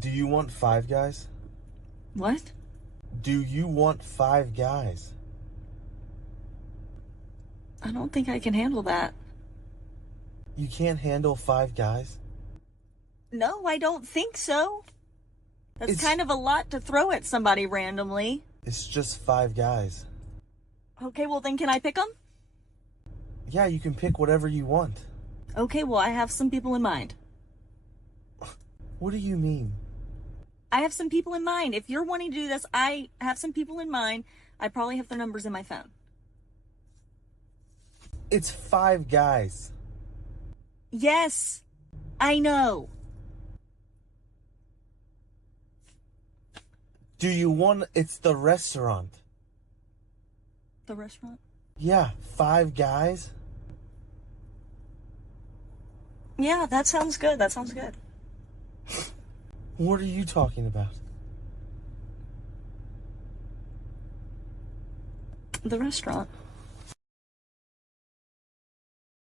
Do you want Five Guys? What? Do you want Five Guys? I don't think I can handle that. You can't handle Five Guys? No, I don't think so. That's It's- kind of a lot to throw at somebody randomly. It's just Five Guys. Okay, well then can I pick them? Yeah, you can pick whatever you want. Okay, well I have some people in mind. What do you mean? I have some people in mind. If you're wanting to do this, I have some people in mind. I probably have their numbers in my phone. It's Five Guys. Yes, I know. Do you want... It's the restaurant. The restaurant? Yeah, Five Guys. Yeah, that sounds good. That sounds good. What are you talking about? The restaurant.